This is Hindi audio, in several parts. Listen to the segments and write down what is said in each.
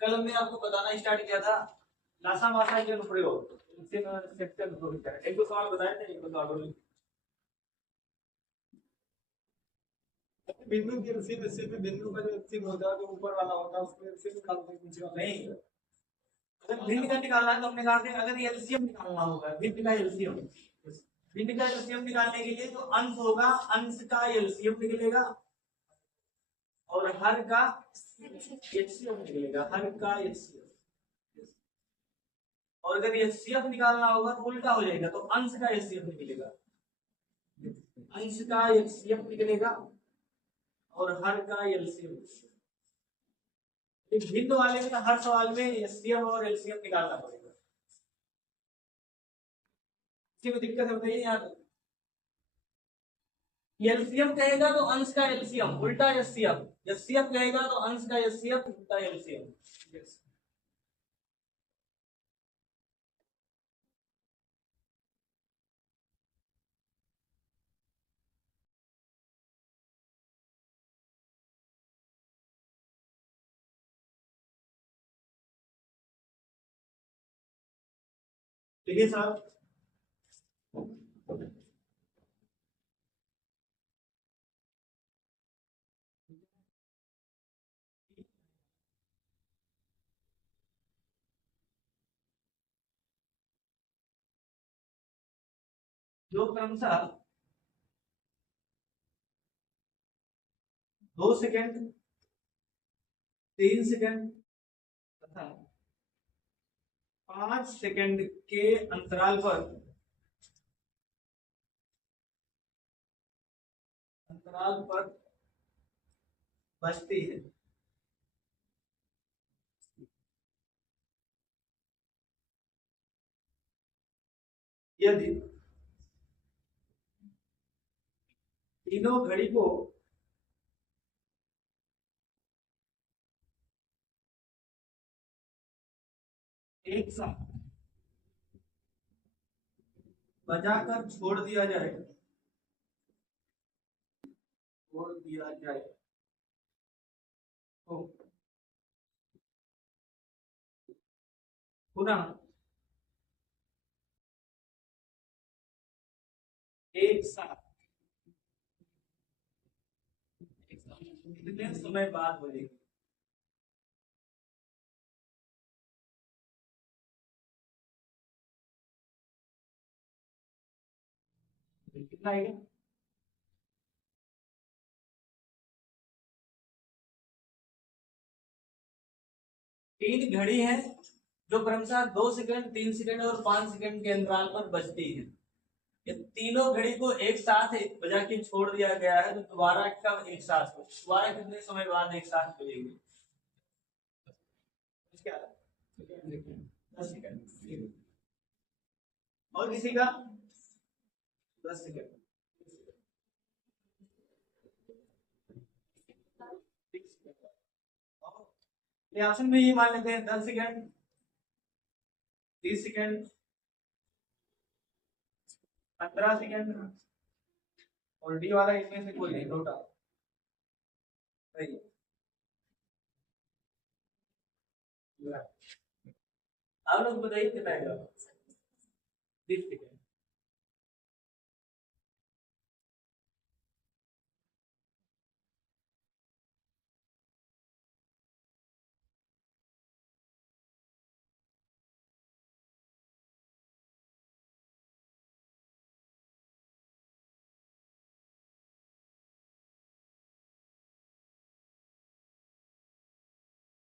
कल हमने आपको बताना स्टार्ट किया था लासा मासा के अनुप्रयोग, एक दो सवाल बताए थे, एक दो सवाल बिंदु की एलसीएम इससे में बिंदु का जो एलसीएम होता है जो ऊपर वाला होता है उसमें एलसीएम निकालते हैं नीचे वाला नहीं। अगर भिन्न का निकालना है तो हमने कहा था अगर एलसीएम निकालना होगा, भिन्न का एलसीएम, भिन्न का एलसीएम निकालने के लिए जो अंश होगा अंश का एलसीएम निकलेगा और हर का एचसीएफ निकलेगा, हर का एचसीएफ। और अगर एचसीएफ निकालना होगा तो उल्टा हो जाएगा, तो अंश का एचसीएफ निकलेगा, अंश का एचसीएफ निकलेगा और हर का एलसीएम। भिन्न वाले में हर सवाल में एचसीएफ और एलसीएम निकालना पड़ेगा, इसी में दिक्कत होती है। यहाँ एलसीएम कहेगा तो अंश का एलसीएम उल्टा एचसीएफ, एचसीएफ कहेगा तो अंश का एचसीएफ उल्टा एलसीएम। ठीक है साहब। जो क्रमशः 2 सेकंड, 3 सेकंड तथा 5 सेकंड के अंतराल पर बजती है, यदि तीनों घड़ी को एक साथ बजाकर छोड़ दिया जाए तो पुनः एक साथ कितने समय बाद बजेगी? कितना है? 3 घड़ी है जो क्रमशः 2 सेकंड, 3 सेकंड और 5 सेकंड के अंतराल पर बजती है। ये तीनों घड़ी को एक साथ बजा के छोड़ दिया गया है तो दोबारा कब एक साथ, दोबारा कितने समय बाद एक साथ बजेगी? क्या 10 सेकंड। और किसी का 10 सेकंड। ये ऑप्शन में ये मान लेते हैं 10 सेकंड, 30 सेकंड, 15 सेकंड और डी वाला इसमें से कोई नहीं, टोटल सही है। आप लोग बताइए कितना आएगा? 30 सेकंड।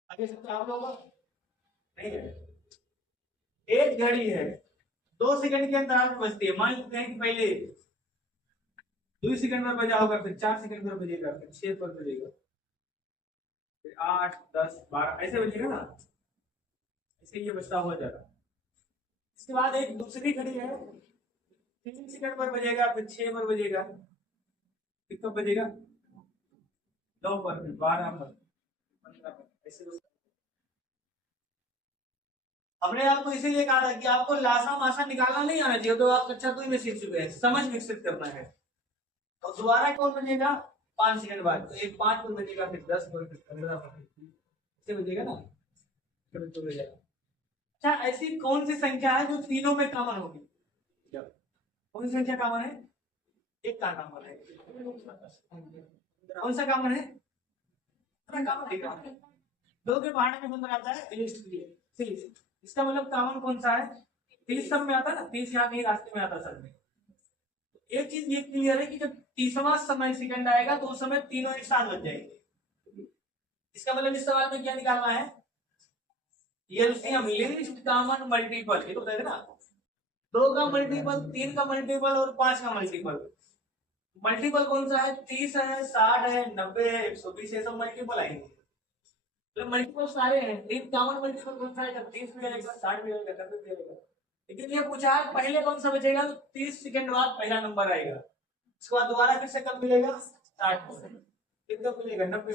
आगे सकते आप लोग नहीं है। एक घड़ी है 2 सेकंड के अंतराल में बजती है, मान लेते हैं कि पहले 2 सेकंड पर बजा होगा, फिर 4 सेकंड पर बजेगा, फिर 6 पर बजेगा, फिर 8, 10, 12 ऐसे बजेगा ना, ऐसे ये बजता हुआ जा रहा है। इसके बाद एक दूसरी घड़ी है 3 सेकंड पर बजेगा, फिर 6 पर बजेगा, फिर कब बजेगा? 9 पर, फिर 12 पर, 15 पर, ऐसे हमने आपको इसीलिए कहा था कि आपको लासा मासा निकालना नहीं आना चाहिए, तो आप कक्षा 2 में सीख चुके हैं, समझ विकसित करना है। और दोबारा कौन बजेगा? 5 सेकंड बाद, तो एक 5 पर बजेगा, फिर 10 पर, फिर 15 पर, ऐसे बजेगा ना। अच्छा, ऐसी कौन सी संख्या है जो तीनों में कॉमन होगी? कौन सी संख्या कॉमन है? एक का कॉमन है। कौन सा कॉमन है? कॉमन दिख रहा है। दो के पहाड़ में बंद आता है 30। इसका मतलब कॉमन कौन सा है? 30 सब में आता है ना, 30 यहाँ कहीं रास्ते में आता है सब में। एक चीज ये क्लियर है कि जब 30वां समय सेकंड आएगा तो उस समय तीनों एक साथ बच जाएंगे। इसका मतलब इस सवाल में क्या निकालना है? LCM, least common multiple. ये तो बताया ना, 2 का मल्टीपल, 3 का मल्टीपल और 5 का मल्टीपल। मल्टीपल कौन सा है? 30 है, 60 है, 90 है, 120 है, सब मल्टीपल आएंगे। तो मल्टीपल सारे हैं, लेकिन कॉमन मल्टीपल कौन सा है? जब 30 भी आएगा, 60 भी आएगा, 90 भी आएगा। लेकिन ये पूछा है पहले कौन सा बचेगा? तो 30 सेकंड बाद पहला नंबर आएगा, उसके बाद दोबारा फिर से कब मिलेगा? 60। फिर कब मिलेगा? 90।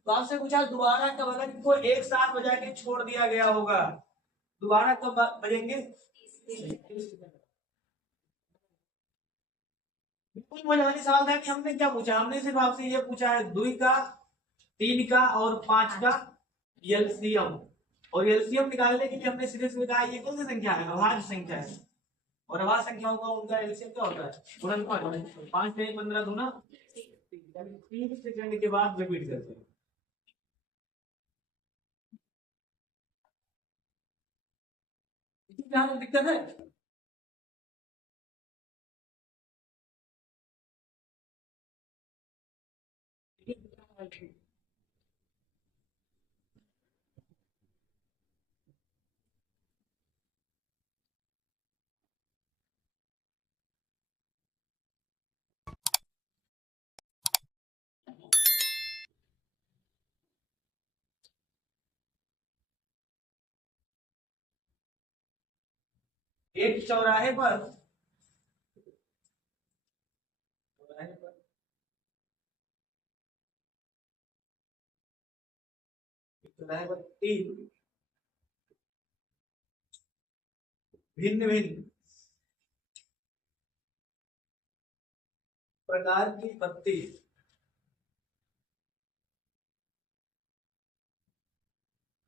तो आपसे पूछा दोबारा कब, अगर इनको एक साथ बजा के छोड़ दिया गया होगा, दोबारा कब बजेंगे? 30 सेकंड। बिल्कुल मजा वाली सवाल था कि हमने क्या पूछा, हमने सिर्फ आपसे ये पूछा है 2 का, 3 का और 5 का एलसीएम। और एलसीएम निकालने के लिए हमने सीधे सीधे कहा ये कौन सी संख्या है? अभाज्य संख्या है। और अभाज्य संख्याओं का उनका एलसीएम क्या होता है? गुणनफल। 5 से 15 गुना 30 सेकंड के बाद रिपीट करते हैं। यहाँ दिक्कत है? एक चौराहे पर तीन भिन्न भिन्न प्रकार की बत्ती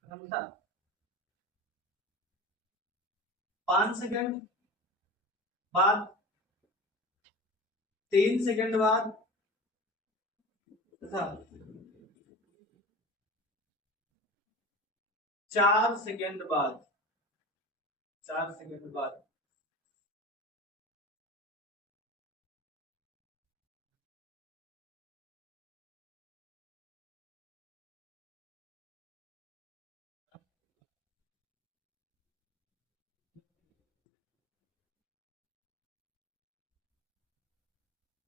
क्षमता 5 सेकंड बाद, 3 सेकंड बाद तथा 4 सेकंड बाद। 4 सेकंड बाद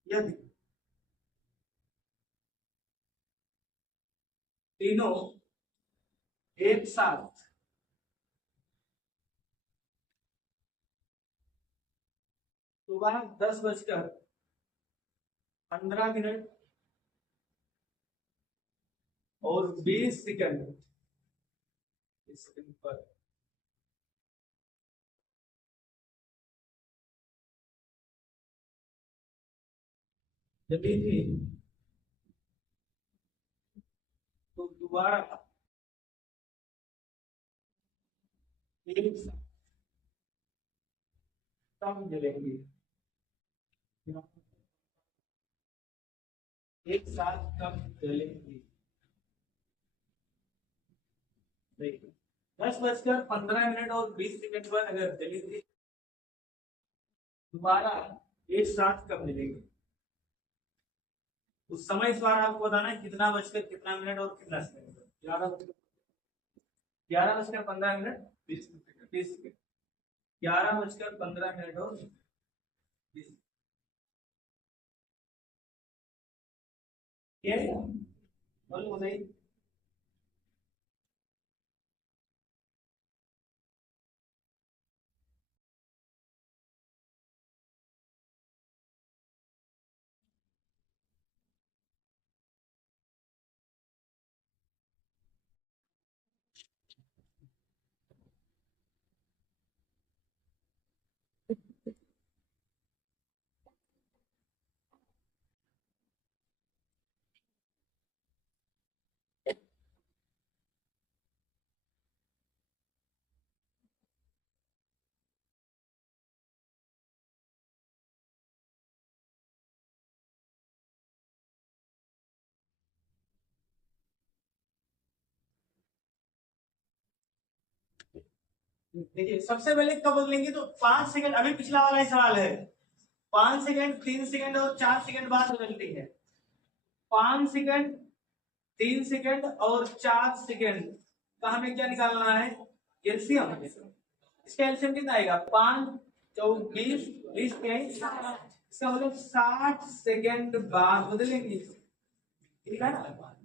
यदि तीनों एक साथ सुबह 10:15 और 20 सेकंड पर जली थी तो दोबारा एक साथ कब जलेंगी? एक साथ कब जलेंगी? देखिए, 10:15 और 20 सेकंड पर अगर जली थी, दोबारा एक साथ कब मिलेंगे? उस समय इस बार आपको बताना है कितना बजकर कितना मिनट और कितना सेकंड। 11:15 20 सेकंड। 11:15 और 20। क्या है? बोलो बताइए। देखिए सबसे पहले कब बदलेंगे, तो 5 सेकंड, अभी पिछला वाला ही सवाल है, 5 सेकंड, 3 सेकंड और 4 सेकंड बाद बदलती है। 5 सेकंड, 3 सेकंड और 4 सेकंड का हमें क्या निकालना है, एलसीएम। इसका एलसीएम कितना आएगा, 5 24 20 23, इसका मतलब 60 सेकंड बाद बदलेंगे, ठीक है ना।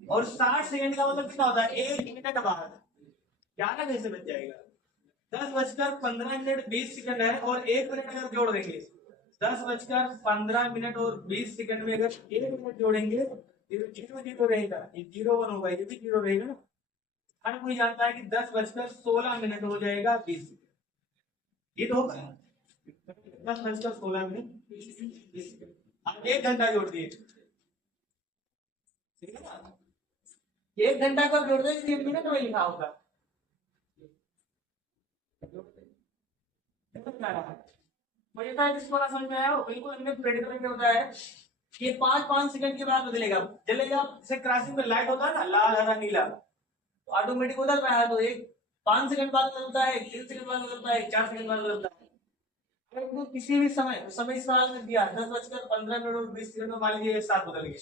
और 60 सेकंड का मतलब कितना होता है, 1 मिनट बाद। ज्यादा कैसे बच जाएगा, 10 बजकर 15 मिनट 20 सेकंड है, और 1 मिनट अगर जोड़ देंगे, 10 बजकर 15 मिनट और 20 सेकंड में अगर 1 मिनट जोड़ेंगे, ये तो जीरो जीरो रहेगा, ये 0 1 होगा, ये भी जीरो रहेगा ना। हर कोई जानता है कि 10 बजकर 16 मिनट हो जाएगा 20 सेकंड, ये तो होगा। 10 बजकर 16 मिनट 20 सेकंड, आप 1 घंटा जोड़ दिए, ठीक है ना। 1 घंटा कब जोड़ दो, 1 मिनट में लिखा होगा। मुझे तो इस वाला समझ में आया हो, बिल्कुल हमने प्रेडिक्टर में होता है, ये 5 5 सेकंड के बाद बदलेगा, जलेगा। जैसे क्रॉसिंग में लाइट होता है ना, लाल हरा नीला, तो ऑटोमेटिक बदल रहा है, तो एक 5 सेकंड बाद बदलता है, 3 सेकंड बाद बदलता है, 4 सेकंड बाद बदलता है। अगर इनको किसी भी समय इस सवाल में दिया 10 बजकर 15 मिनट और 20 सेकंड में, मान लीजिए एक साथ बदल गए,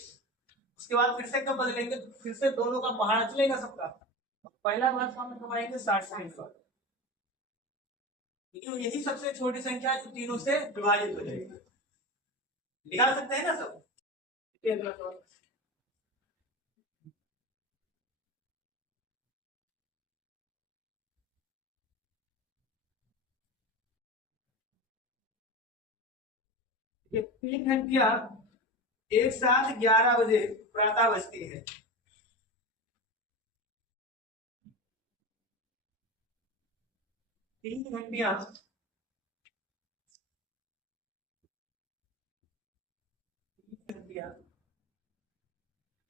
उसके बाद फिर से कब बदलेंगे, तो फिर से दोनों का पहाड़ चलेगा सबका। पहला बार हम कब आएंगे, 60 सेकंड बाद, क्योंकि यही सबसे छोटी संख्या है जो तीनों से विभाजित हो जाएगी। निकाल सकते हैं ना सब। अगला सवाल, ये 3 घंटिया एक साथ 11 बजे प्रातः बजती है। 3 घंटिया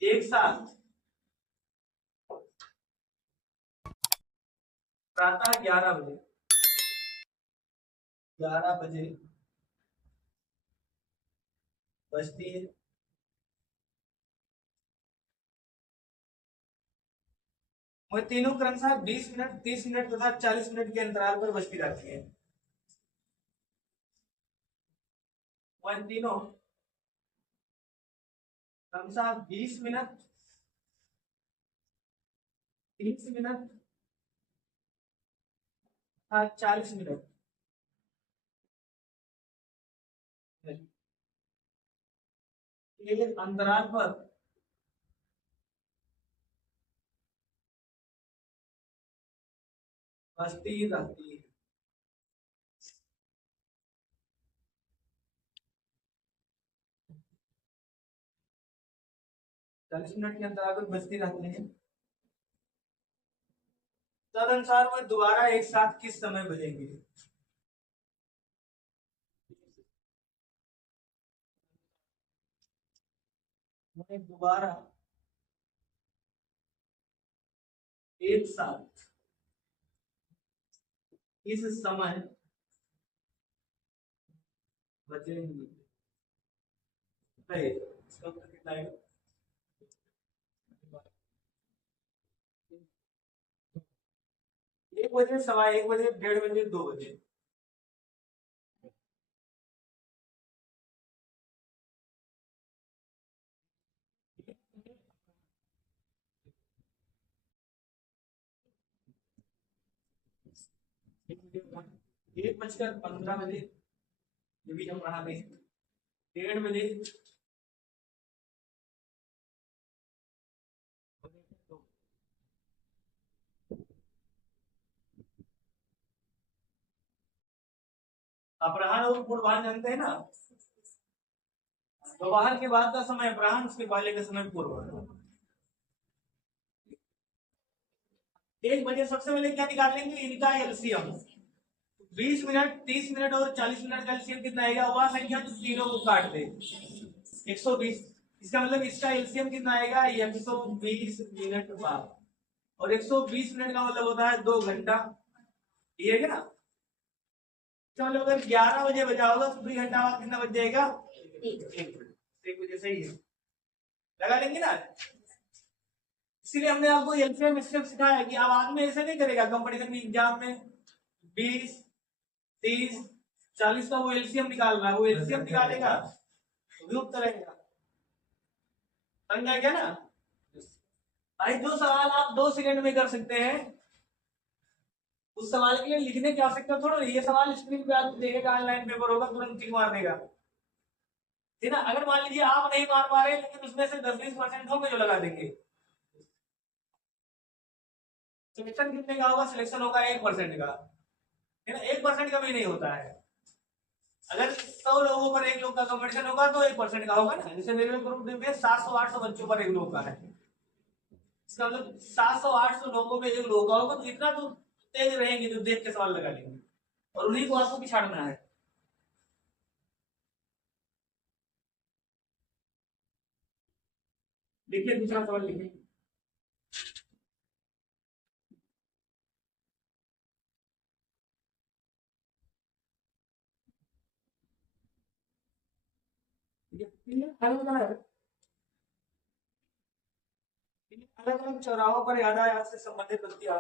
एक साथ प्रातः 11 बजे, 11 बजे बजती है। और तीनों क्रमशः 20 मिनट, 30 मिनट तथा 40 मिनट के अंतराल पर बजती रहती है। वह तीनों क्रमशः 20 मिनट, 30 मिनट, 40 मिनट के अंतराल पर बजती रहती है। 40 मिनट के अंतराल पर बजती रहती है, तदनुसार वह दोबारा एक साथ किस समय बजेंगे। वह दोबारा एक साथ इस समय बचेंगे। इसका उत्तर कितना है, 1 बजे, 1:15, 1:30, 2 बजे। एक 1:15, ये भी हम पढ़ा दें, 1:30 अपराह्न और पूर्वाह्न जानते हैं ना, दोपहर के बाद का समय अपराह्न, उसके पहले का समय पूर्वाह्न। 1 बजे सबसे पहले क्या निकालेंगे, इनका एलसीएम। 20 मिनट, 30 मिनट और 40 मिनट का एलसीएम कितना आएगा, वह संख्या जो तीनों को काट दे, 120। इसका मतलब इसका एलसीएम कितना आएगा, 120 मिनट बाद। और 120 मिनट का मतलब होता है 2 घंटा, ये है ना। तो मतलब अगर 11 बजे बजा होगा तो 2 घंटा बाद कितना बज जाएगा, 1 बजे, सही है। लगा लेंगे ना। इसीलिए हमने आपको एलसीएम इससे सिखाया कि अब आदमी ऐसे नहीं करेगा कंपटीशन की एग्जाम में, 20, 30, 40 का वो एलसीएम निकाल रहा है, वो एलसीएम निकालेगा तो भी उत्तर आएगा। समझ आ गया ना? भाई जो सवाल आप 2 सेकंड में कर सकते हैं, उस सवाल के लिए लिखने की आवश्यकता थोड़ा नहीं। ये सवाल स्क्रीन पे आप देखेगा, ऑनलाइन पेपर होगा, तुरंत टिक मार देगा, ठीक ना। अगर मान लीजिए आप नहीं मार पा रहे, लेकिन उसमें से 10-20% होंगे जो लगा देंगे। सिलेक्शन कितने का होगा? सिलेक्शन होगा 1% का, है ना। 1% का भी नहीं होता है। अगर 100 लोगों पर 1 लोग का कंपटीशन होगा तो 1% का होगा ना। जैसे मेरे ग्रुप में 700-800 बच्चों पर 1 लोग का है, इसका मतलब 700-800 लोगों में 1 लोग का होगा, तो इतना तो तेज रहेंगे जो देख के सवाल लगा लेंगे, और उन्हीं को आपको पिछाड़ना है। देखिए दूसरा सवाल लिखिए। अलग अलग चौराहों पर यातायात से संबंधित गलतियां।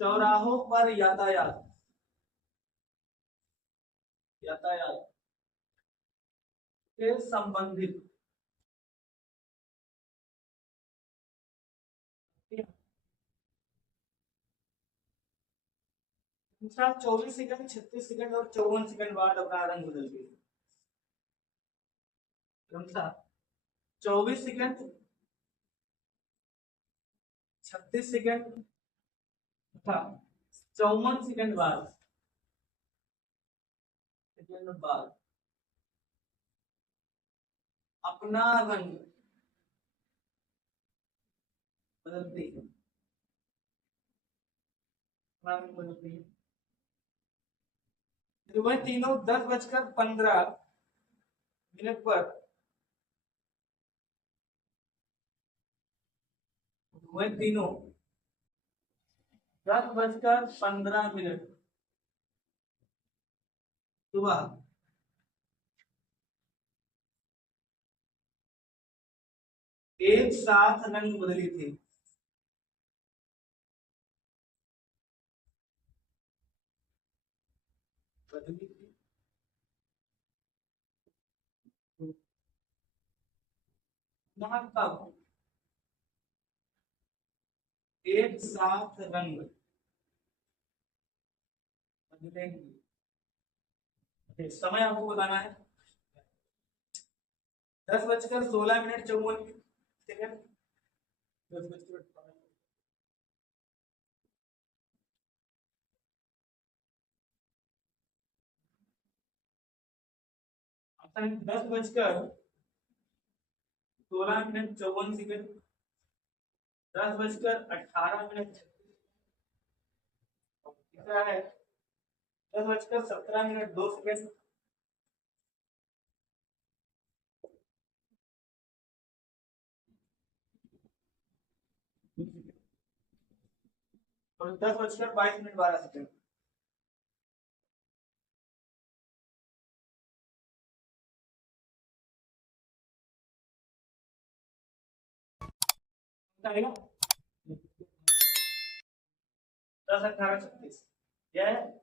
चौराहों पर यातायात, यातायात से संबंधित। दूसरा 24 सेकंड, 36 सेकंड और 54 सेकंड बाद अपना रंग बदल गए। क्रमशः 24 सेकंड, 36 सेकंड तथा 54 सेकंड बाद, सेकंड बाद अपना रंग बदलते हैं, अपना रंग बदलते हैं। तो वह तीनों 10:15 पर, वह तीनों 10:15 सुबह एक साथ रंग बदली थी। बदली थी वहां कब एक साथ रंग बदलेंगे, समय आपको बताना है। 10:16 minute 54 second, 10:18। Option 10:16 minute 54 second, 10:18 minute, तीसरा है 10:17 मिनट 2 सेकंड, और 10:22 मिनट 12 सेकंड। आएगा 10:18 36। यह है।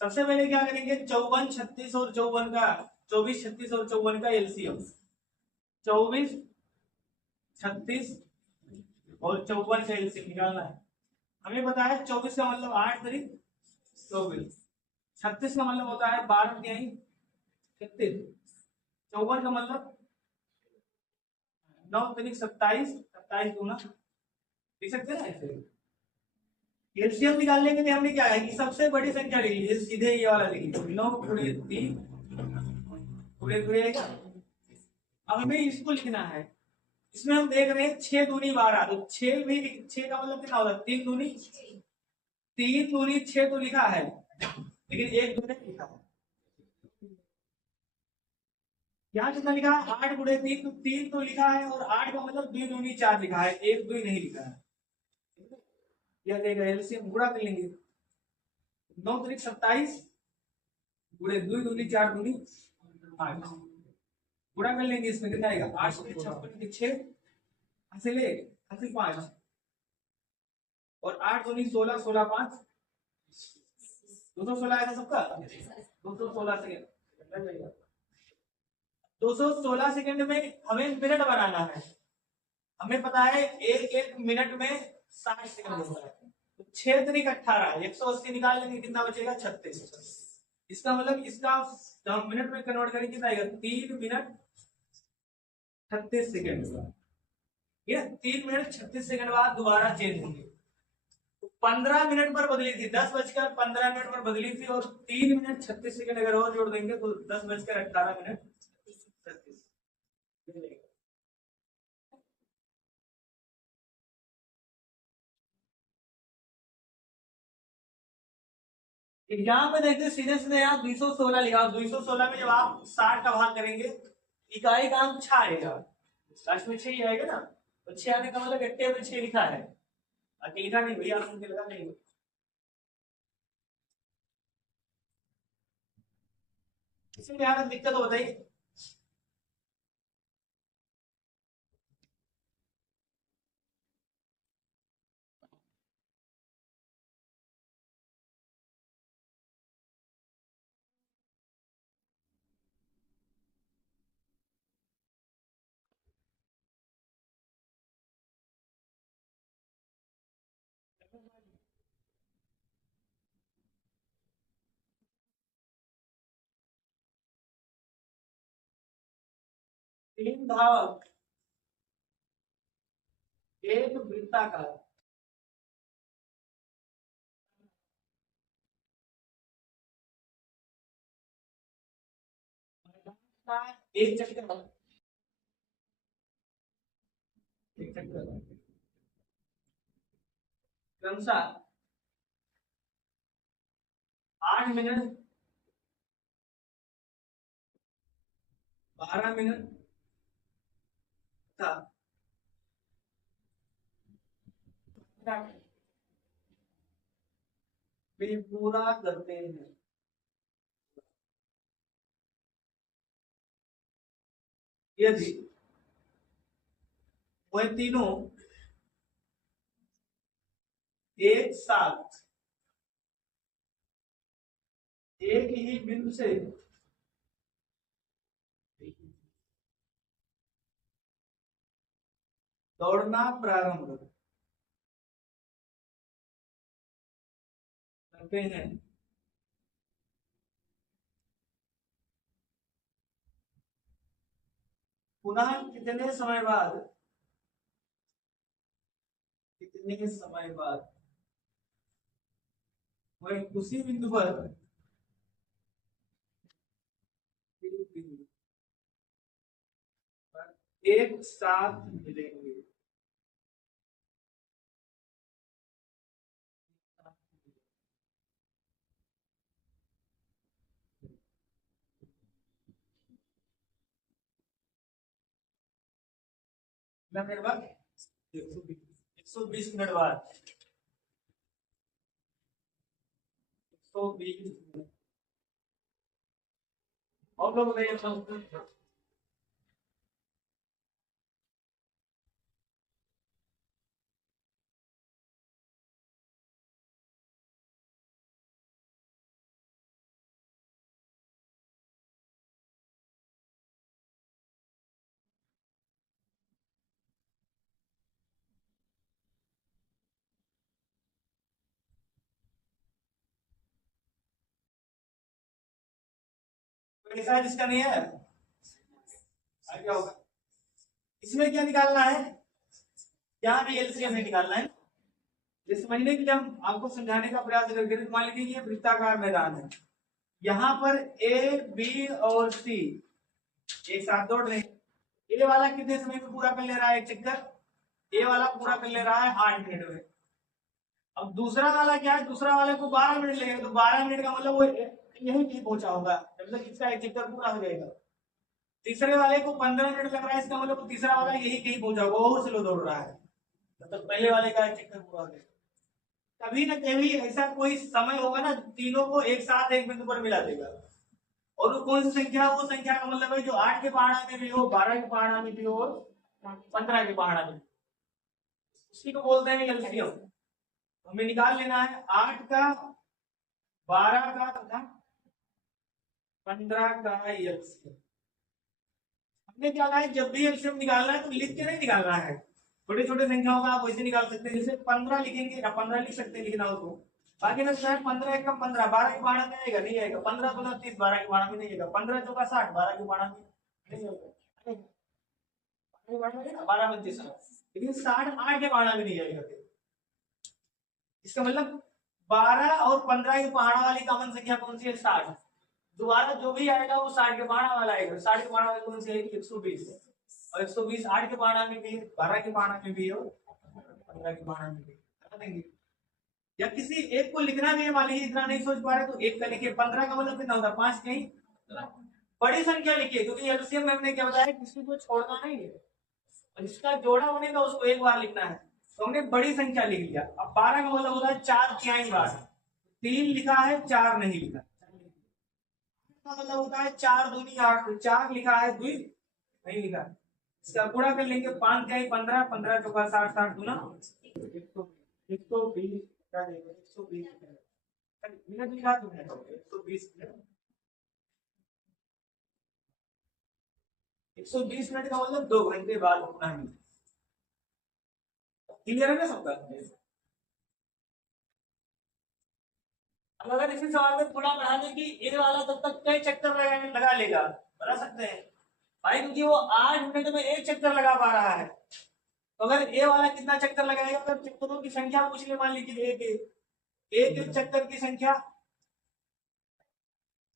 सबसे पहले क्या करेंगे, 54 36 और 54 का, 24 36 और 54 का एलसीएम। 24 36 और 54 का एलसीएम निकालना है। हमें पता है 24 का मतलब 8 तारीख 24, 36 का मतलब होता है 12 तिहाई 36, 54 का मतलब 9 तारीख 27, 27 दूना, लिख सकते हैं ना ऐसे। एलसीएम निकालने के लिए हमने क्या है कि सबसे बड़ी संख्या ले लीजिए, सीधे ये वाला लिखिए 9 गुणे 3 गुणे 2 आएगा। अब हमें इसको लिखना है। इसमें हम देख रहे हैं 6 दूनी 12, तो 6 भी, 6 का मतलब कितना होता है 3 दूनी, 3 दूनी 6 तो लिखा है, लेकिन 1 दूनी लिखा है। यहाँ कितना लिखा है 8 गुणे 3, तो 3 तो लिखा है, और 8 का मतलब 2 दूनी 4 लिखा है, 1 2 नहीं लिखा है। यह देगा एलसीएम गुणा कर लेंगे। 9 तारीख 27 पूरे 2 दूनी 4 दूनी 8, गुणा कर लेंगे, इसमें कितना आएगा 8 से 56 के 6 हासिल 1 हासिल 5 और 8 दूनी 16, 16 5 216 आया था सबका, 216 सेकंड। 216 सेकंड में हमें मिनट बनाना है। हमें पता है एक एक मिनट में 60 सेकंड होता है, तो 6 तरीक 18 180 निकाल लेंगे, कितना बचेगा 36। इसका मतलब इसका हम मिनट में कन्वर्ट करेंगे कितना आएगा 3 मिनट 36 सेकंड। ये 3 मिनट 36 सेकंड बाद दोबारा चेंज होंगे। 15 मिनट पर बदली थी, 10:15 पर बदली थी, और 3 मिनट 36 सेकंड अगर और जोड़ देंगे तो 10:18 एग्जाम में देखते सीधे सीधे यहाँ 216 लिखा, 216 में जब आप 60 का भाग करेंगे इकाई का अंक 6 आएगा, लास्ट में 6 ही आएगा ना, तो 6 आने का मतलब गट्टे में 6 लिखा है, बाकी लिखा नहीं भैया, आपको लगा नहीं। इसमें यहाँ दिक्कत हो बताइए। तीन भाग एक वृत्ताकार, एक चक्कर, एक चक्कर क्रमशः 8 मिनट 12 मिनट था, भी पूरा करते हैं। यदि वह तीनों एक साथ एक ही बिंदु से दौड़ना प्रारंभ करते हैं, पुनः कितने समय बाद, कितने समय बाद वह उसी बिंदु पर एक साथ मिलेंगे। मिनट बाद 120 मिनट बाद 120 मिनट। और लोग बताइए। ऐसा जिसका नहीं है क्या होगा, इसमें क्या निकालना है, यहाँ भी एलसीएम में निकालना है। इस महीने की जब आपको समझाने का प्रयास करके, मान लीजिए ये वृत्ताकार मैदान है, यहाँ पर ए बी और सी एक साथ दौड़ रहे हैं। ए वाला कितने समय में पूरा कर ले रहा है एक चक्कर, ए वाला पूरा कर ले रहा है 8 मिनट में। अब दूसरा वाला क्या है, दूसरा वाले को 12 मिनट लगेगा, तो 12 मिनट का मतलब वो यही नहीं पहुंचा होगा जब तक इसका एक चक्कर पूरा हो जाएगा। तीसरे वाले को 15 मिनट लग रहा है, इसका मतलब तीसरा वाला यही कहीं पहुंचा होगा, और स्लो दौड़ रहा है, मतलब पहले वाले का एक चक्कर पूरा हो जाएगा। कभी ना कभी ऐसा कोई समय होगा ना, तीनों को एक साथ एक बिंदु पर मिला देगा, और वो कौन सी संख्या है? वो संख्या का मतलब है जो 8 के पहाड़ा में भी हो, 12 के पहाड़ा में भी हो और 15 के पहाड़ा में, उसी को बोलते हैं एलसीएम। हमें निकाल लेना है 8 का, 12 का तथा 15 का एलसीएम। हमने क्या कहा है, जब भी एलसीएम निकालना है तो लिख के नहीं निकालना है। छोटे छोटे संख्याओं का आप वैसे निकाल सकते हैं, जैसे 15 लिखेंगे या 15 लिख सकते हैं लिखना हो तो। बाकी ना सर 15 एक कम 15, 12 के पहाड़ा में आएगा नहीं आएगा, 15 दूना 30, 12 के पहाड़ा में नहीं आएगा, 15 चौका 60, 12 के पहाड़ा में नहीं आएगा, 12 25 लेकिन 60 8 के पहाड़ा में नहीं आएगा। इसका मतलब 12 और 15 के पहाड़ा वाली कॉमन संख्या कौन सी है? 60। दोबारा जो भी आएगा वो 60 के पहाड़ा वाला आएगा। 60 के पहाड़ा वाली कौन सी आएगी? 120। और 120 8 के पहाड़ा में भी है, 12 के पहाड़ा में भी है और 15 के पहाड़ा में भी बता देंगे। या किसी एक को लिखना भी है, मान लीजिए इतना नहीं सोच पा रहे तो एक का लिखिए। 15 का मतलब कितना होता है? 5 कहीं बड़ी संख्या लिखिए, क्योंकि एलसीएम में हमने क्या बताया, किसी को छोड़ना नहीं है और जिसका जोड़ा बनेगा उसको एक बार लिखना है। तो हमने बड़ी संख्या लिख लिया। अब 12 का मतलब होता है 4 तिहाई बार, 3 लिखा है 4 नहीं लिखा। का मतलब होता है 4 दूनी 8, 4 लिखा है 2 नहीं लिखा। इसका गुणा कर लेंगे, 5 तिहाई 15, 15 चौका 60, 60 दूना 120, 120 मिनट लिखा तो है 120 मिनट। 120 मिनट का मतलब 2 घंटे बाद उठना है। क्लियर है ना सबका? अब अगर इसी सवाल में थोड़ा बढ़ा दें कि ए वाला तब तक कई चक्कर लगा लेगा, बता सकते हैं भाई, क्योंकि वो 8 मिनट में एक चक्कर लगा पा रहा है। तो अगर ए वाला कितना चक्कर लगाएगा, अगर चक्करों की संख्या पूछ ले, मान लीजिए एक चक्कर की संख्या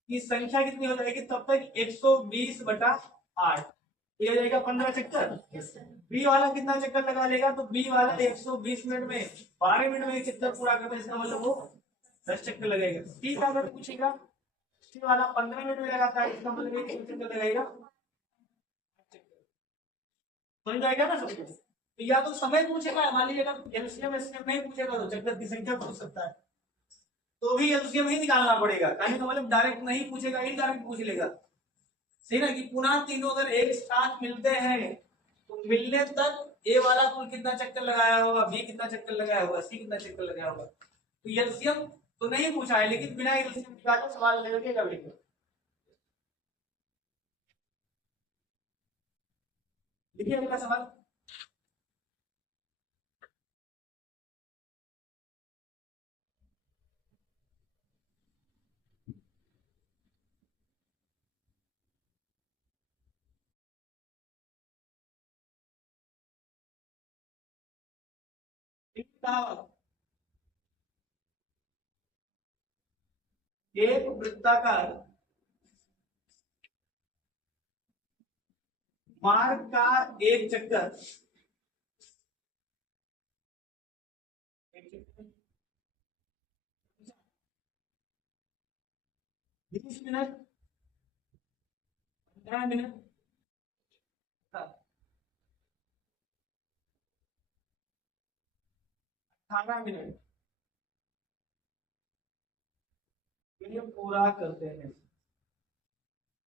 कितनी हो जाएगी तब तक? 120/8 ये हो जाएगा 15 चक्कर। बी वाला कितना चक्कर लगा लेगा? तो बी वाला 120 मिनट में 12 मिनट में एक चक्कर पूरा करता है, इसका मतलब वो 10 चक्कर लगेगा। सी का अगर पूछेगा, सी वाला 15 मिनट में लगाता है, इसका मतलब एक चक्कर लगेगा। समझ आएगा ना सबको? तो या तो समय पूछेगा, मान लीजिए अगर एलसीएम एससीएम नहीं पूछेगा तो चक्कर की संख्या पूछ सकता है, तो भी एलसीएम ही निकालना पड़ेगा। कहने का मतलब डायरेक्ट नहीं पूछेगा, इनडायरेक्ट पूछ लेगा। सही ना? कि पुनः तीनों अगर एक साथ मिलते हैं तो मिलने तक ए वाला कुल कितना चक्कर लगाया होगा, बी कितना चक्कर लगाया होगा, सी कितना चक्कर लगाया होगा। तो एलसीएम तो नहीं पूछा है, लेकिन बिना एलसीएम निकाले सवाल लगेगा बिल्कुल। देखिए अगला सवाल, एक वृत्ताकार मार्ग का एक चक्कर 20 मिनट, 15 मिनट, 18 मिनट के लिए पूरा करते हैं।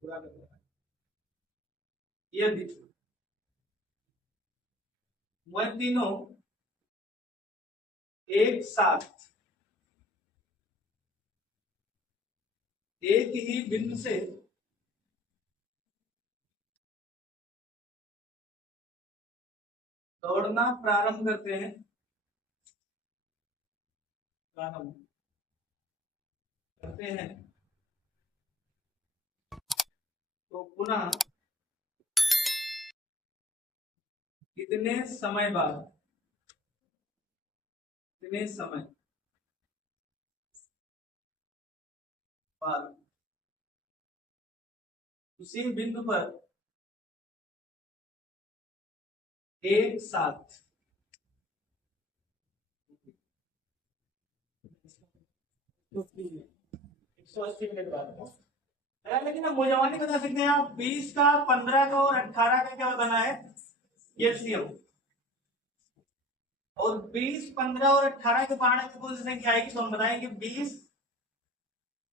पूरा करते हैं यदि वह तीनों एक साथ एक ही बिंदु से दौड़ना प्रारंभ करते हैं, तो पुनः कितने समय बाद, कितने समय बाद उसी बिंदु पर एक साथ 180 मिनट बाद। लेकिन अब मुझे नहीं बता सकते हैं आप 20 का, 15 का और 18 का क्या बताना है एलसीएम। और 20, 15 और 18 के पहाड़ा की कौन सी संख्या आएगी? तो हम बताएंगे 20,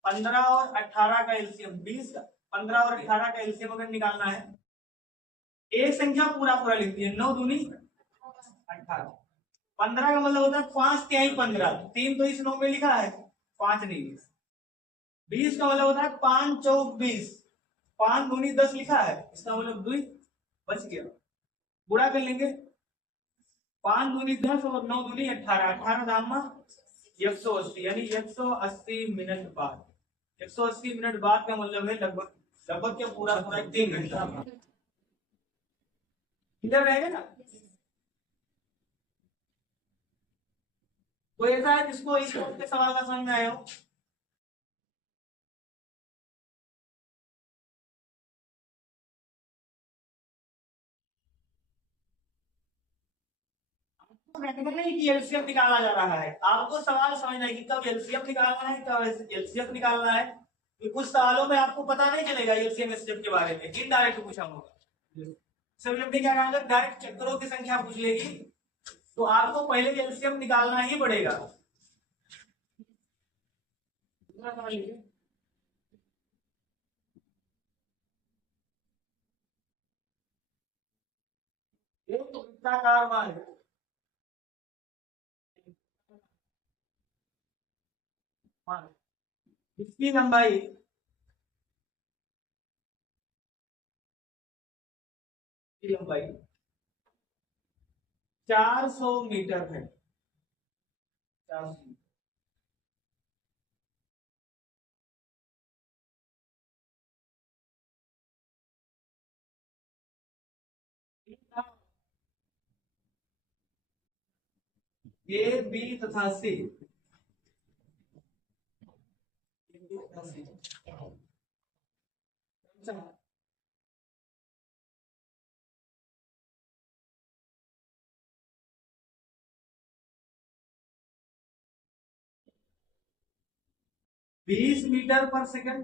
15 और 18 का एलसीएम 20 का 15 और 18 का एलसीएम अगर निकालना है, एक संख्या पूरा पूरा लिख दिए, 9 दूनी 18। 15 का मतलब होता है 5 तिहाई 15, 3 तो इस 9 में लिखा है, 5 नहीं। 20 का मतलब होता है 5 चौक 20, 5 दूनी 10 लिखा है, इसका मतलब 2 बच गया। गुणा कर लेंगे, 5 दूनी 10 और 9 दूनी 18, 18 दामा 180, यानी 180 मिनट बाद। 180 मिनट बाद का मतलब है लगभग लगभग क्या पूरा पूरा 3 घंटा। क्लियर रहेगा ना? कोई ऐसा है जिसको इस के सवाल का समझ में आया हो? मैंने नहीं कि एलसीएम निकाला जा रहा है, आपको सवाल समझना है कि कब एलसीएम निकालना है, कब एलसीएम निकालना है। कि कुछ सवालों में आपको पता नहीं चलेगा एलसीएम एचसीएफ के बारे में, इनडायरेक्ट पूछा होगा। सब जब क्या कहेंगे डायरेक्ट चक्करों की संख्या पूछ लेगी, तो आपको पहले एलसीएम निकालना ही पड़ेगा। दूसरा समझ लीजिए, एक वृत्ताकार मार्ग, इसकी लंबाई 400 मीटर है। 400 ए बी तथा सी, 20 मीटर पर सेकंड,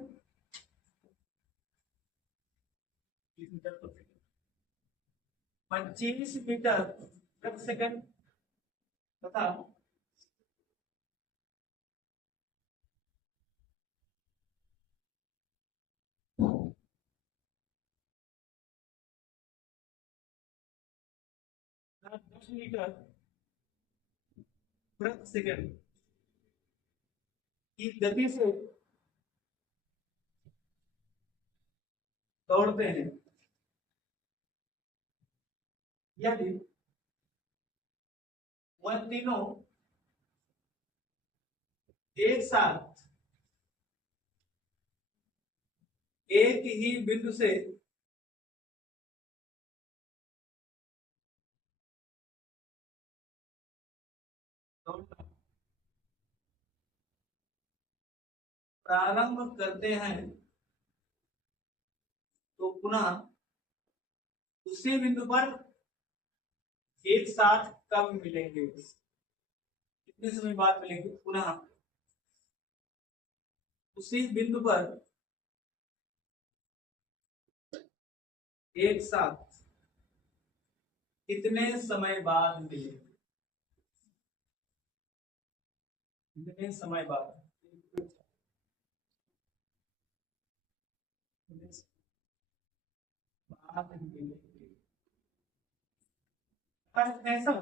20 मीटर पर सेकंड, 25 मीटर पर सेकंड तथा 10 मीटर प्रति सेकंड की गति से दौड़ते हैं, यदि वह तीनों एक साथ एक ही बिंदु से प्रारंभ करते हैं, तो पुनः उसी बिंदु पर एक साथ कब मिलेंगे, कितने समय बाद मिलेंगे, पुनः उसी बिंदु पर एक साथ कितने समय बाद मिलेंगे, कितने समय बाद मिलेंगे। ऐसा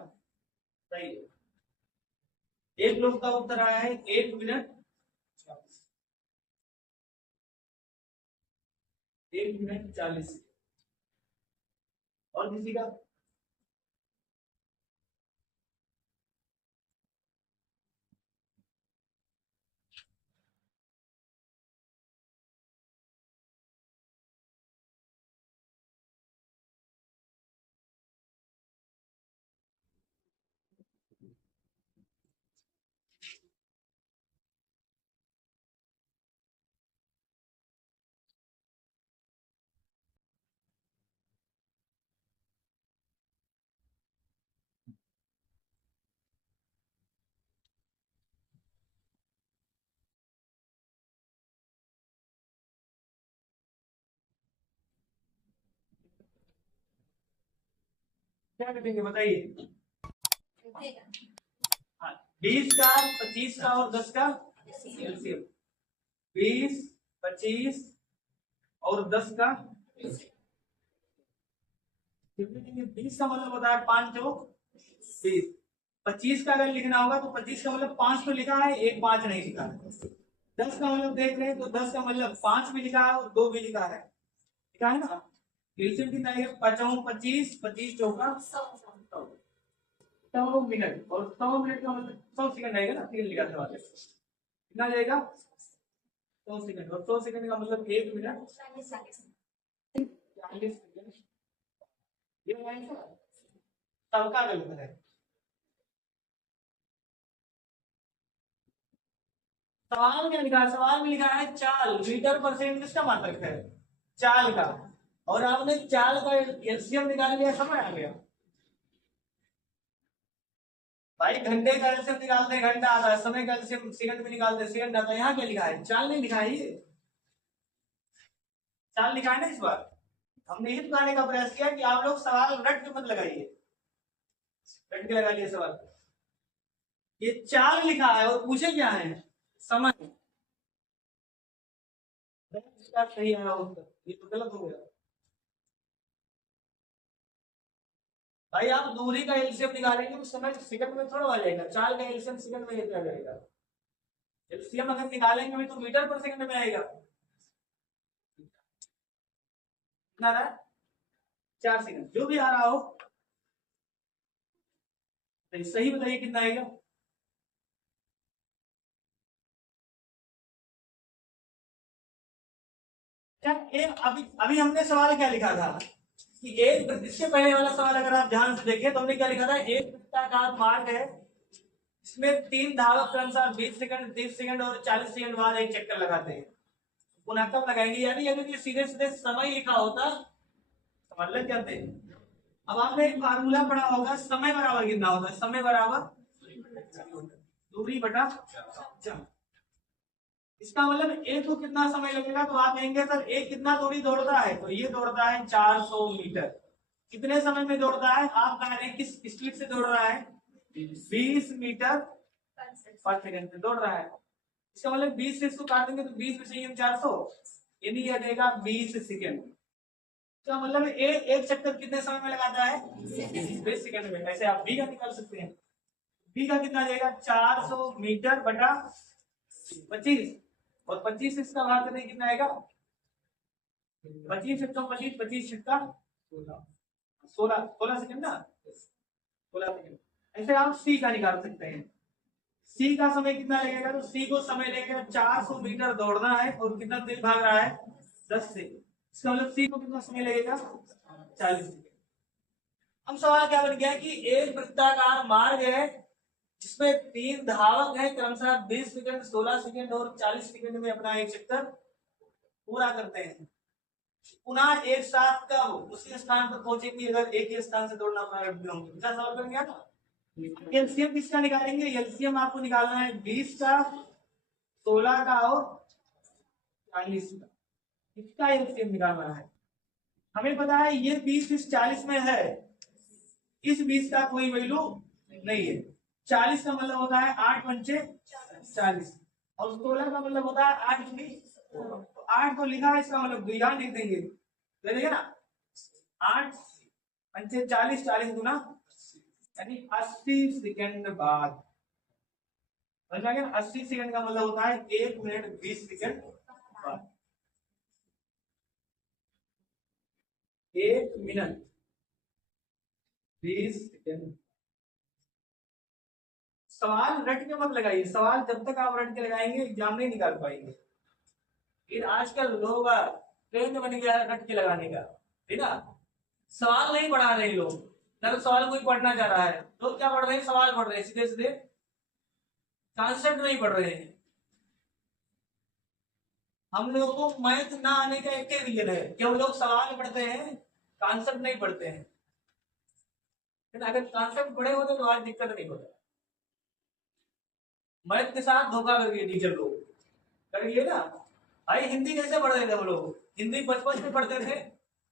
सही है। एक लोग का उत्तर आया है 1 मिनट 1 मिनट 40। और किसी का? क्या करेंगे बताइए? हाँ, 20 का 25 का और 10 का एलसीएम। 20, 25 और 10 का 20 का मतलब होता है 5 चौक 20। 25 का अगर लिखना होगा तो 25 का मतलब 5 तो लिखा है, एक 5 नहीं लिखा है। 10 का मतलब देख रहे हैं तो 10 का मतलब 5 भी लिखा है और 2 भी लिखा है, लिखा है ना। एलसीएम कितना आएगा? 5 25, 25 चौका 100 मिनट, और 100 मिनट का मतलब 100 सेकंड आएगा ना, सेकंड लिखा था कितना जाएगा? 100 सेकंड, और 100 सेकंड का मतलब 1 मिनट 40 सेकंड। ये आंसर सबका गलत है। सवाल क्या लिखा है? सवाल में लिखा है चाल मीटर पर सेकंड, किसका मात्रक है? चाल का। और आपने चाल का एलसीएम निकाल लिया, समय आ गया भाई। घंटे का एलसीएम निकालते हैं, घंटा आता है। समय का एलसीएम सेकंड में निकालते हैं, सेकंड आता है। यहाँ क्या लिखा है? चाल नहीं लिखा है, ये चाल लिखा है ना। इस बार हमने ये बताने का प्रयास किया कि आप लोग सवाल रट के मत लगाइए, रट के लगा लिए सवाल। ये चाल लिखा है और पूछे क्या है? समय। सही है उत्तर, ये तो गलत हो गया भाई। आप दूरी का एलसीएम निकालेंगे तो समय सेकंड में थोड़ा आ जाएगा, चाल का एलसीएम सेकंड में कितना जाएगा? एलसीएम अगर निकालेंगे भी तो मीटर पर सेकंड में आएगा। कितना रहा? 4 सेकंड, जो भी आ रहा हो। तो सही बताइए कितना आएगा? क्या अभी अभी हमने सवाल क्या लिखा था कि एक इससे पहले वाला सवाल अगर आप ध्यान से देखें तो हमने क्या लिखा था? एक वृत्ताकार मार्ग है, इसमें 3 धावक क्रमशः 20 सेकंड, 30 सेकंड और 40 सेकंड बाद एक चक्कर लगाते हैं। पुनः कब लगाएंगे? यानी अगर सीधे सीधे समय लिखा होता तो मतलब क्या थे? अब आपने एक फार्मूला पढ़ा होगा, समय बराबर कितना होता है? समय बराबर दूरी बटा जब। इसका मतलब एक को कितना समय लगेगा? तो आप कहेंगे सर एक कितना दूरी दौड़ता है? तो ये दौड़ता है 400 मीटर। कितने समय में दौड़ता है? आप कह रहे हैं किस स्पीड से दौड़ रहा है? 20 मीटर पर सेकंड से दौड़ रहा है। इसका मतलब 20 से इसको काट देंगे तो 20 में से 400, यानी यह देगा 20 सेकंड। इसका मतलब एक चक्कर कितने समय में लगाता है? 20 सेकंड में। ऐसे आप बी का निकाल सकते हैं। बी का कितना जाएगा? 400 मीटर बटा 25, और 25 इसका भाग करने कितना आएगा? 25 छक्का 25, 25 छक्का 16, 16 सेकंड ना, 16 सेकंड। ऐसे आप सी का निकाल सकते हैं। सी का समय कितना लगेगा? तो सी को समय लगेगा 400 मीटर दौड़ना है और कितना तेज भाग रहा है? 10 से। इसका मतलब सी को कितना समय लगेगा? 40 सेकंड। अब सवाल क्या बन गया कि एक वृत्ताकार मार्ग है जिसमें 3 धावक है, क्रमशः 20 सेकंड, 16 सेकंड और 40 सेकंड में अपना एक चक्कर पूरा करते हैं। पुनः एक साथ कब उसी स्थान पर पहुंचेंगे अगर एक ही स्थान से दौड़ना प्रारंभ होंगे? क्या सवाल बन गया ना। एलसीएम किसका निकालेंगे? एलसीएम आपको निकालना है 20 का, 16 का और 40 का। इसका एलसीएम निकालना है। हमें पता है ये 20 इस 40 में है, इस 20 का कोई वैल्यू नहीं है। 40 का मतलब होता है 8 पंचे 40, और 16 का मतलब होता है 8 दूनी। तो 8 तो लिखा है, इसका मतलब यहाँ लिख देंगे, ले लेंगे ना। 8 पंचे 40, 40 गुना, यानी 80 सेकंड बाद। समझ में आ गया? 80 सेकंड का मतलब होता है 1 मिनट 20 सेकंड बाद। 1 मिनट 20 सेकंड। सवाल रट के मत लगाइए, सवाल जब तक आप रट के लगाएंगे एग्जाम नहीं निकाल पाएंगे। फिर आजकल लोग ट्रेंड बन गया है रट के लगाने का, ठीक है। सवाल नहीं पढ़ा रहे लोग, ना तो सवाल कोई पढ़ना चाह रहा है। लोग क्या पढ़ रहे हैं? सवाल पढ़ रहे हैं, सीधे सीधे कॉन्सेप्ट नहीं पढ़ रहे हैं। हम लोगों को मैथ ना आने का एक ही रीजन है कि हम लोग सवाल पढ़ते हैं, कॉन्सेप्ट नहीं पढ़ते हैं। अगर कॉन्सेप्ट पढ़े होते तो आज दिक्कत नहीं होता। मैथ के साथ धोखा कर दिए टीचर लोग, कर दिए ना भाई। हिंदी कैसे पढ़ रहे थे हम लोग? हिंदी बचपन में पढ़ते थे,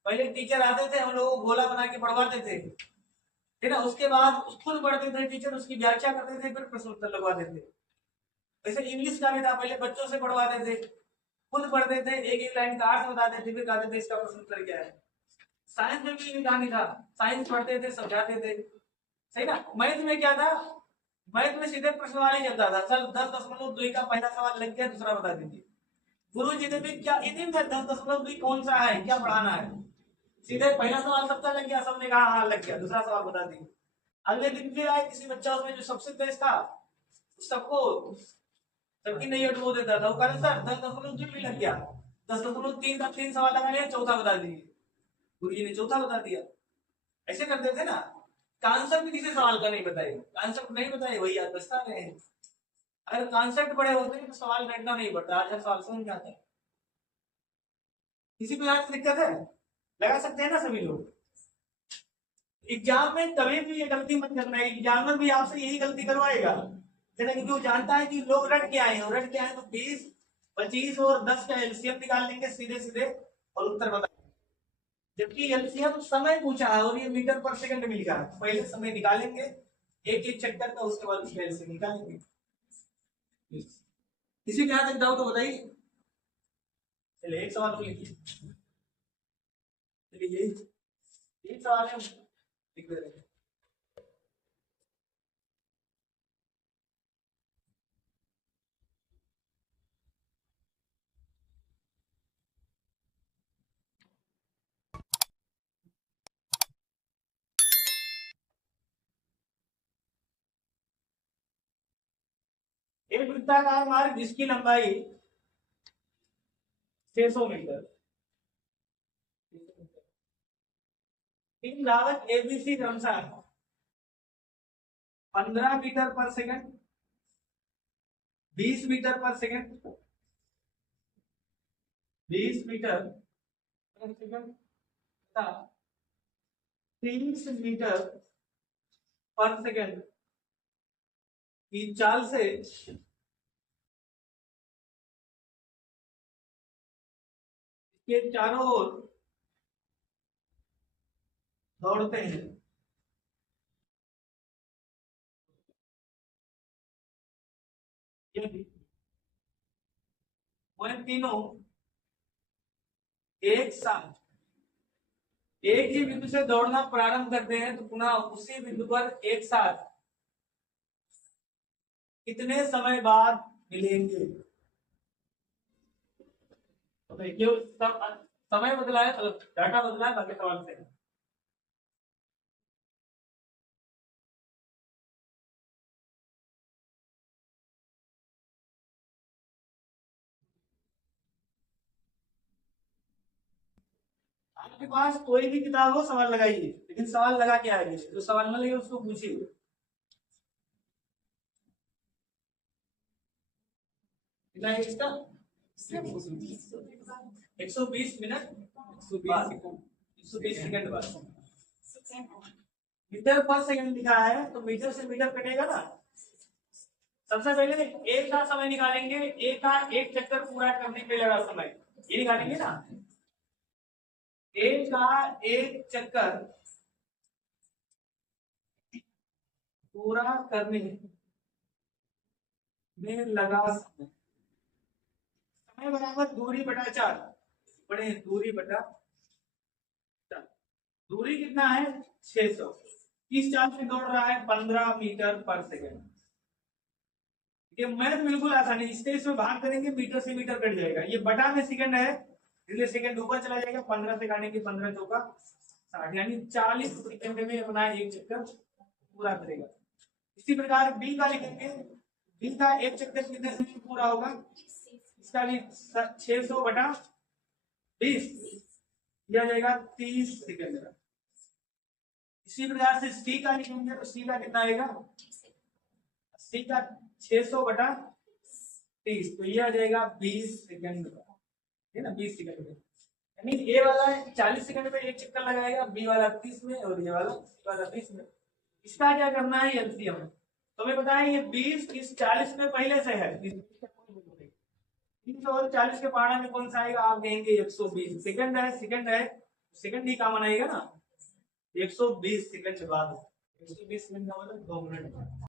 पहले टीचर आते थे, हम लोग को गोला बना के पढ़वाते थे, ठीक है। उसके बाद खुद पढ़ते थे टीचर, उसकी व्याख्या करते थे, फिर प्रश्न उत्तर लगवाते थे। वैसे इंग्लिश का भी था, पहले बच्चों से पढ़वाते थे, खुद पढ़ते थे, एक एक लाइन का अर्थ बताते थे, फिर कहते थे इसका प्रश्न उत्तर क्या है। साइंस में भी कहानी था, साइंस पढ़ते थे, समझाते थे, सही ना। मैथ में क्या था, मैथ में सीधे प्रश्न वाले चलता था, चल 10.2 का पहला सवाल लग गया, दूसरा बता दीजिए। गुरु जी ने भी क्या इतनी में 10.2 कौन सा है, क्या पढ़ाना है, सीधे पहला सवाल सबका लग गया, सबने कहा हाँ लग गया, दूसरा सवाल बता दिए। अगले दिन फिर आए किसी बच्चा उसमें जो सबसे तेज था, सबको सबकी नहीं अटो देता था, वो कह रहे सर 10.2 भी लग गया, 10.3 का 3 सवाल लगा लिया, चौथा बता दीजिए। गुरु जी ने चौथा बता दिया। ऐसे करते थे ना। कॉन्सेप्ट किसी सवाल का नहीं बताए, कॉन्सेप्ट नहीं बताए वही याद बचता रहे हैं। अगर कॉन्सेप्ट बड़े होते हैं तो सवाल रटना नहीं पड़ता, आज हर सवाल समझ में आता है। किसी को यहाँ से दिक्कत है, लगा सकते हैं ना सभी लोग। एग्जाम में कभी भी ये गलती मत करना है, एग्जामर भी आपसे यही गलती करवाएगा, क्योंकि वो जानता है कि लोग रट के आए हैं, रट के आए तो 20, 25 और 10 का एलसीएम निकाल लेंगे सीधे सीधे और उत्तर बता, जबकि एलसीएम समय पूछा है और ये मीटर पर सेकंड में लिखा है। पहले समय निकालेंगे एक एक चक्कर का, उसके बाद उसका एलसीएम निकालेंगे। किसी के यहाँ तक डाउट हो बताइए। चलिए एक सवाल और लिखिए, चलिए यही सवाल है, लिख दे रहे हैं। एक वृत्ताकार मार्ग जिसकी लंबाई 600 मीटर, तीन धावक एबीसी क्रमशः 15 मीटर पर सेकंड, 20 मीटर पर सेकंड, 20 मीटर पर सेकंड तथा 30 मीटर पर सेकंड की चाल से के चारों ओर दौड़ते हैं। यदि वह तीनों एक साथ एक ही बिंदु से दौड़ना प्रारंभ करते हैं तो पुनः उसी बिंदु पर एक साथ कितने समय बाद मिलेंगे। तो क्यों समय बदला है, मतलब डाटा बदला है, बाकी सवाल से 'आपके पास कोई भी किताब हो सवाल लगाइए, लेकिन सवाल लगा के आइए, जो सवाल न लगे उसको पूछिए। कितना है इसका 120 मिनट 120 सेकंड बाद। मीटर पर सेकंड लिखा है तो मीटर से मीटर कटेगा ना। सबसे पहले एक का समय निकालेंगे, एक का एक चक्कर पूरा करने पे लगा समय, ये निकालेंगे ना। एक का एक चक्कर पूरा करने में लगा समय, समय बराबर दूरी बटा 4, बड़े दूरी बटा 4। दूरी कितना है 600, किस चाल से दौड़ रहा है 15 मीटर पर सेकंड। ये मैथ बिल्कुल आसान है, इससे इसमें भाग करेंगे मीटर से मीटर कट जाएगा, ये बटा में सेकंड है इसलिए सेकंड ऊपर चला जाएगा, 15 से काटेंगे 15 चौका 60, यानी 40 सेकंड में अपना एक चक्कर पूरा करेगा। इसी प्रकार बी का लिखेंगे, बी का एक चक्कर कितने समय पूरा होगा, इसका भी 600 बटा 20 दिया जाएगा 30 सेकंड का। इसी प्रकार से सी का लिखेंगे तो सी का कितना आएगा, सी का 600 बटा 30, तो ये आ जाएगा 20 सेकंड का, है ना 20 सेकंड में। यानी ए वाला 40 सेकंड में एक चक्कर लगाएगा, बी वाला 30 में और ये वाला 20 में। इसका क्या करना है एलसीएम, तो हमें बताया ये 20 इस 40 में पहले से है, 30 और 40 के पारा में कौन सा आएगा, आप कहेंगे 120 सेकंड है, सेकंड ही काम आएगा ना, 120 सेकंड बाद 120 सेकंड का मतलब 2 मिनट बाद।